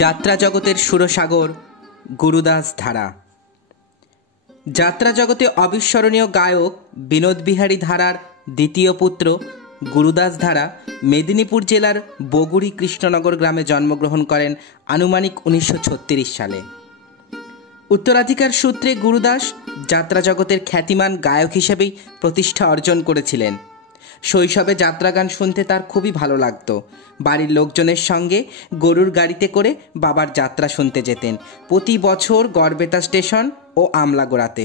যাত্রা জগতের সুরসাগর গুরুদাস ধারা। যাত্রা জগতে অবিস্মরণীয় গায়ক বিনোদ বিহারী ধারার দ্বিতীয় পুত্র গুরুদাস ধারা মেদিনীপুর জেলার বগুড়ি কৃষ্ণনগর গ্রামে জন্মগ্রহণ করেন আনুমানিক 1936 সালে। উত্তরাধিকার সূত্রে গুরুদাস যাত্রা জগতের খ্যাতিমান গায়ক হিসেবেই প্রতিষ্ঠা অর্জন করেছিলেন। শৈশবে যাত্রা গান শুনতে তার খুবই ভালো লাগতো। বাড়ির লোকজনের সঙ্গে গরুর গাড়িতে করে বাবার যাত্রা শুনতে যেতেন, প্রতি বছর গড়বেতা স্টেশন ও আমলাগোড়াতে।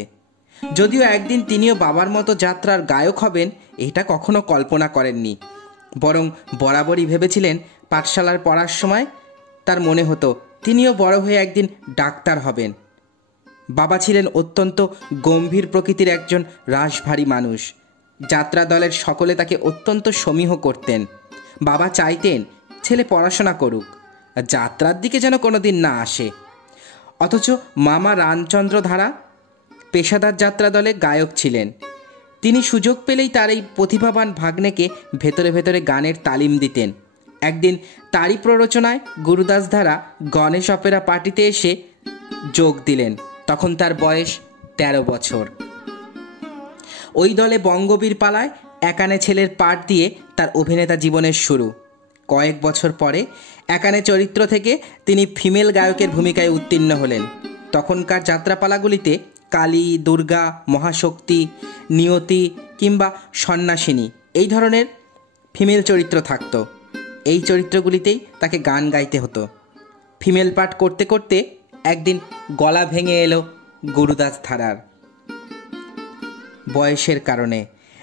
যদিও একদিন তিনিও বাবার মতো যাত্রার গায়ক হবেন এটা কখনো কল্পনা করেননি, বরং বরাবরই ভেবেছিলেন পাঠশালার পড়ার সময় তার মনে হতো তিনিও বড় হয়ে একদিন ডাক্তার হবেন। বাবা ছিলেন অত্যন্ত গম্ভীর প্রকৃতির একজন রাশভারী মানুষ। যাত্রা দলের সকলে তাকে অত্যন্ত সমীহ করতেন। বাবা চাইতেন ছেলে পড়াশোনা করুক, যাত্রার দিকে যেন কোনোদিন না আসে। অথচ মামা রামচন্দ্র ধারা পেশাদার যাত্রা দলে গায়ক ছিলেন। তিনি সুযোগ পেলেই তার এই প্রতিভাবান ভাগ্নেকে ভেতরে ভেতরে গানের তালিম দিতেন। একদিন তারই প্ররোচনায় গুরুদাস ধারা গণেশ অপেরা পার্টিতে এসে যোগ দিলেন। তখন তার বয়স 13 বছর। ওই দলে বঙ্গবীর পালায় একানে ছেলের পাঠ দিয়ে তার অভিনেতা জীবনের শুরু। কয়েক বছর পরে একানে চরিত্র থেকে তিনি ফিমেল গায়কের ভূমিকায় উত্তীর্ণ হলেন। তখনকার যাত্রাপালাগুলিতে কালী, দুর্গা, মহাশক্তি, নিয়তি কিংবা সন্ন্যাসিনী এই ধরনের ফিমেল চরিত্র থাকত। এই চরিত্রগুলিতেই তাকে গান গাইতে হতো। ফিমেল পাঠ করতে করতে একদিন গলা ভেঙে এলো গুরুদাস ধারার বয়সের কারণে,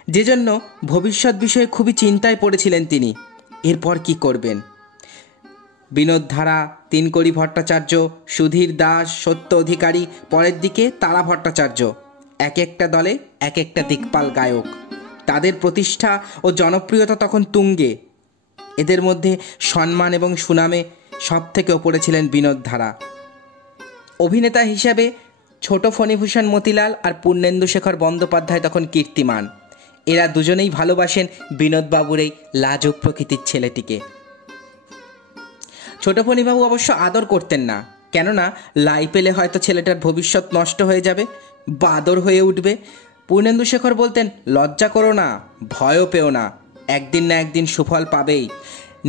যে জন্য ভবিষ্যৎ বিষয়ে খুবই চিন্তায় পড়েছিলেন তিনি। এরপর কি করবেন? বিনোদ ধারা, তিনকড়ি ভট্টাচার্য, সুধীর দাস, সত্য অধিকারী, পরের দিকে তারা ভট্টাচার্য, এক একটা দলে এক একটা দিকপাল গায়ক। তাদের প্রতিষ্ঠা ও জনপ্রিয়তা তখন তুঙ্গে। এদের মধ্যে সম্মান এবং সুনামে সব থেকে ওপরে ছিলেন বিনোদ ধারা। অভিনেতা হিসাবে ছোট ফণীভূষণ মতিলাল আর পূর্ণেন্দু শেখর বন্দ্যোপাধ্যায় তখন কীর্তিমান। এরা দুজনেই ভালোবাসেন বিনোদবাবুর এই লাজুক প্রকৃতির ছেলেটিকে। ছোট ফণীবাবু অবশ্য আদর করতেন না, কেননা লাই পেলে হয়তো ছেলেটার ভবিষ্যৎ নষ্ট হয়ে যাবে, বাদর হয়ে উঠবে। পূর্ণেন্দু শেখর বলতেন, লজ্জা করো না, ভয়ও পেও না, একদিন না একদিন সুফল পাবেই।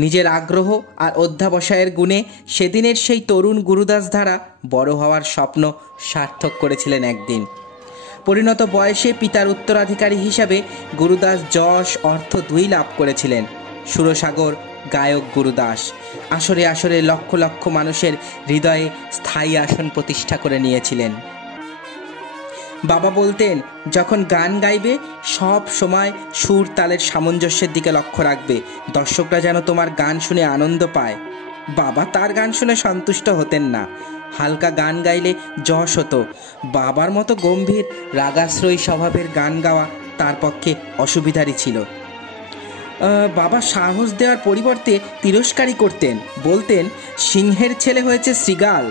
নিজের আগ্রহ আর অধ্যাবসায়ের গুণে সেদিনের সেই তরুণ গুরুদাস ধারা বড় হওয়ার স্বপ্ন সার্থক করেছিলেন একদিন। পরিণত বয়সে পিতার উত্তরাধিকারী হিসাবে গুরুদাস যশ অর্থ দুই লাভ করেছিলেন। সুরসাগর গায়ক গুরুদাস আসরে আসরে লক্ষ লক্ষ মানুষের হৃদয়ে স্থায়ী আসন প্রতিষ্ঠা করে নিয়েছিলেন। বাবা বলতেন, যখন গান গাইবে সব সময় সুর তালের সামঞ্জস্যের দিকে লক্ষ্য রাখবে, দর্শকরা যেন তোমার গান শুনে আনন্দ পায়। বাবা তার গান শুনে সন্তুষ্ট হতেন না। হালকা গান গাইলে যশ হতো। বাবার মতো গম্ভীর রাগাশ্রয়ী স্বভাবের গান গাওয়া তার পক্ষে অসুবিধারই ছিল। বাবা সাহস দেওয়ার পরিবর্তে তিরস্কারই করতেন, বলতেন সিংহের ছেলে হয়েছে শৃগাল।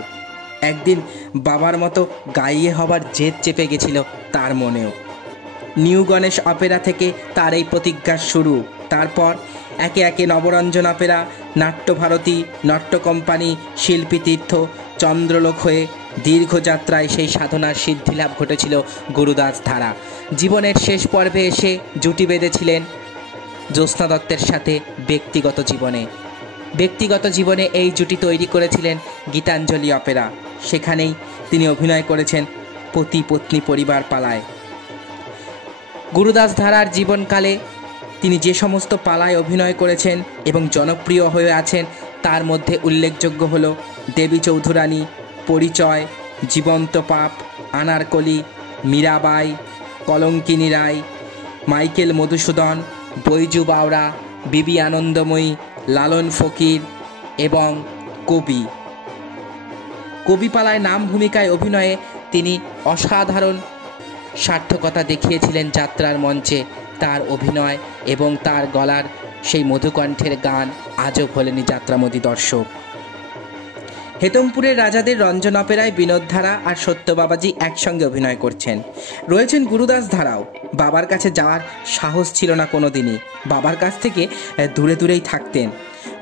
একদিন বাবার মতো গাইয়ে হবার জেদ চেপে গেছিল তার মনেও। নিউ গণেশ অপেরা থেকে তার এই প্রতিজ্ঞার শুরু। তারপর একে একে নবরঞ্জন অপেরা, নাট্যভারতী, নট্য কোম্পানি, শিল্পী তীর্থ, চন্দ্রলোক হয়ে দীর্ঘ যাত্রায় সেই সাধনার সিদ্ধিলাভ ঘটেছিল গুরুদাস ধারা। জীবনের শেষ পর্বে এসে জুটি বেঁধেছিলেন জ্যোৎস্না দত্তের সাথে ব্যক্তিগত জীবনে এই জুটি তৈরি করেছিলেন গীতাঞ্জলি অপেরা। সেখানেই তিনি অভিনয় করেছেন পতি পত্নী পরিবার পালায়। গুরুদাস ধারার জীবনকালে তিনি যে সমস্ত পালায় অভিনয় করেছেন এবং জনপ্রিয় হয়ে আছেন তার মধ্যে উল্লেখযোগ্য হল দেবী চৌধুরানী, পরিচয়, জীবন্ত পাপ, আনারকলি, মীরাবাই, কলঙ্কিনী রায়, মাইকেল মধুসূদন, বৈজু বাওড়া, বিবি আনন্দময়ী, লালন ফকির এবং কবিপালায় নাম ভূমিকায় অভিনয়ে তিনি অসাধারণ সার্থকতা দেখিয়েছিলেন যাত্রার মঞ্চে। তার অভিনয় এবং তার গলার সেই মধুকণ্ঠের গান আজও ভোলেনি যাত্রামোদী দর্শক। হেতমপুরের রাজাদের রঞ্জন অপেরায় বিনোদ ধারা আর সত্য বাবাজি একসঙ্গে অভিনয় করছেন। রয়েছেন গুরুদাস ধারাও। বাবার কাছে যাওয়ার সাহস ছিল না কোনোদিনই, বাবার কাছ থেকে দূরে দূরেই থাকতেন।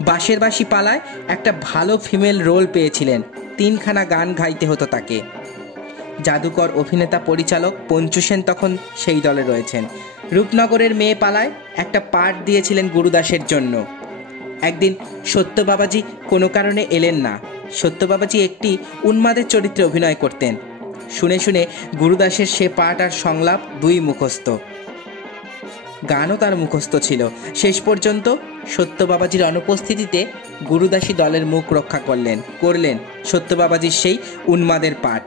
বাঁশের বাঁশি পালায় একটা ভালো ফিমেল রোল পেয়েছিলেন, 3খানা গান গাইতে হতো তাকে। জাদুকর অভিনেতা পরিচালক পঞ্চু সেন তখন সেই দলে রয়েছেন। রূপনগরের মেয়ে পালায় একটা পার্ট দিয়েছিলেন গুরুদাসের জন্য। একদিন সত্য বাবাজি কোনো কারণে এলেন না। সত্য বাবাজি একটি উন্মাদের চরিত্রে অভিনয় করতেন। শুনে শুনে গুরুদাসের সে পাঠ আর সংলাপ দুই মুখস্থ, গানও তার মুখস্থ ছিল। শেষ পর্যন্ত সত্য বাবাজির অনুপস্থিতিতে গুরুদাসী দলের মুখ রক্ষা করলেন সত্য বাবাজির সেই উন্মাদের পাঠ।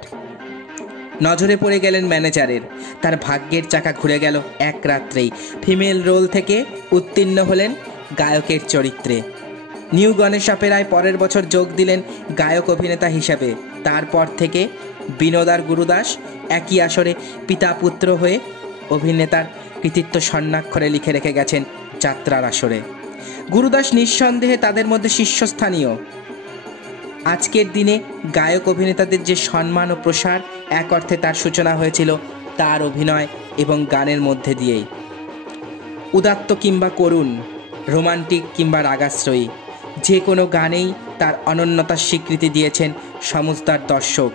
নজরে পড়ে গেলেন ম্যানেজারের। তার ভাগ্যের চাকা ঘুরে গেল এক রাত্রেই। ফিমেল রোল থেকে উত্তীর্ণ হলেন গায়কের চরিত্রে। নিউ গণেশ অপেরায় পরের বছর যোগ দিলেন গায়ক অভিনেতা হিসাবে। তারপর থেকে বিনোদ আর গুরুদাস একই আসরে পিতা পুত্র হয়ে অভিনেতার কৃতিত্ব স্বর্ণাক্ষরে লিখে রেখে গেছেন যাত্রার আসরে। গুরুদাস নিঃসন্দেহে তাদের মধ্যে শীর্ষস্থানীয়। আজকের দিনে গায়ক অভিনেতাদের যে সম্মান ও প্রসার, এক অর্থে তার সূচনা হয়েছিল তার অভিনয় এবং গানের মধ্যে দিয়েই। উদাত্ত কিংবা করুণ, রোমান্টিক কিংবা রাগাশ্রয়ী, যে কোনো গানেই তার অনন্যতার স্বীকৃতি দিয়েছেন সমস্তার দর্শক।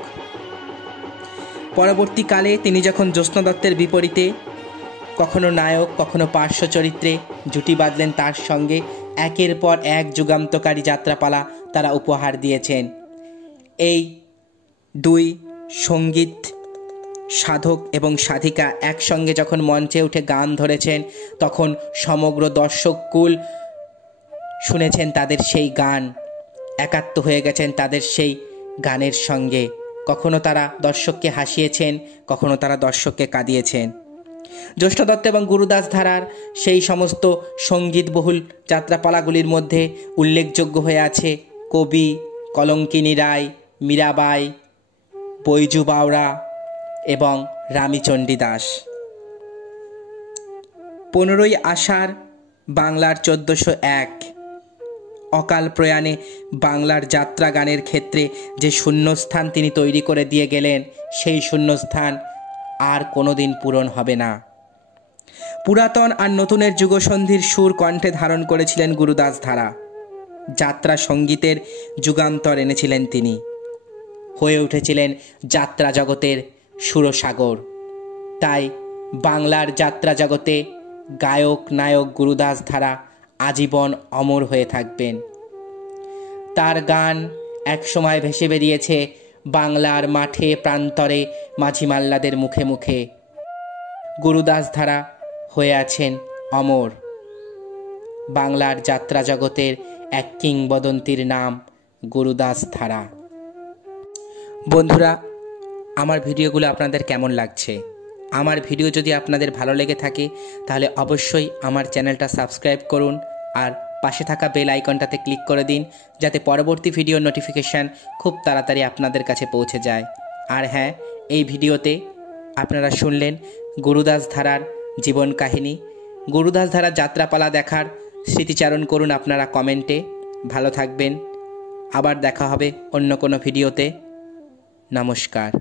পরবর্তীকালে তিনি যখন জ্যোৎস্না দত্তের বিপরীতে কখনো নায়ক কখনো পার্শ্ব চরিত্রে জুটি বাঁধলেন, তার সঙ্গে একের পর এক যুগান্তকারী যাত্রাপালা তারা উপহার দিয়েছেন। এই দুই সঙ্গীত সাধক এবং সাধিকা একসঙ্গে যখন মঞ্চে উঠে গান ধরেছেন, তখন সমগ্র দর্শককুল শুনেছেন তাদের সেই গান, একাত্ম হয়ে গেছেন তাদের সেই গানের সঙ্গে। কখনো তারা দর্শককে হাসিয়েছেন, কখনো তারা দর্শককে কাঁদিয়েছেন। জ্যোৎস্না দত্ত এবং গুরুদাস ধারার সেই সমস্ত সঙ্গীতবহুল যাত্রাপালাগুলির মধ্যে উল্লেখযোগ্য হয়ে আছে কবি, কলঙ্কিনী রায়, মীরাবাই, বৈজু বাওড়া এবং রামীচণ্ডী দাস। 15ই আষাঢ় বাংলার 1401 অকাল প্রয়াণে বাংলার যাত্রা গানের ক্ষেত্রে যে শূন্যস্থান তিনি তৈরি করে দিয়ে গেলেন, সেই শূন্যস্থান আর কোনোদিন পূরণ হবে না। পুরাতন আর নতুনের যুগসন্ধির সুর কণ্ঠে ধারণ করেছিলেন গুরুদাস ধারা। যাত্রা সঙ্গীতের যুগান্তর এনেছিলেন তিনি। হয়ে উঠেছিলেন যাত্রা জগতের সুরসাগর। তাই বাংলার যাত্রা জগতে গায়ক নায়ক গুরুদাস ধারা আজীবন অমর হয়ে থাকবেন। তার গান একসময় ভেসে বেরিয়েছে বাংলার মাঠে প্রান্তরে মাঝি মাল্লাদের মুখে মুখে। গুরুদাস ধারা হয়ে আছেন অমর। বাংলার যাত্রা জগতের এক কিংবদন্তির নাম গুরুদাস ধারা। বন্ধুরা, আমার ভিডিওগুলো আপনাদের কেমন লাগছে? আমার ভিডিও যদি আপনাদের ভালো লেগে থাকে তাহলে অবশ্যই আমার চ্যানেলটা সাবস্ক্রাইব করুন আর পাশে থাকা বেল আইকনটাতে ক্লিক করে দিন, যাতে পরবর্তী ভিডিও নোটিফিকেশান খুব তাড়াতাড়ি আপনাদের কাছে পৌঁছে যায়। আর হ্যাঁ, এই ভিডিওতে আপনারা শুনলেন গুরুদাস ধারার জীবন কাহিনী। গুরুদাস ধারার যাত্রাপালা দেখার স্মৃতিচারণ করুন আপনারা কমেন্টে। ভালো থাকবেন, আবার দেখা হবে অন্য কোনো ভিডিওতে। নমস্কার।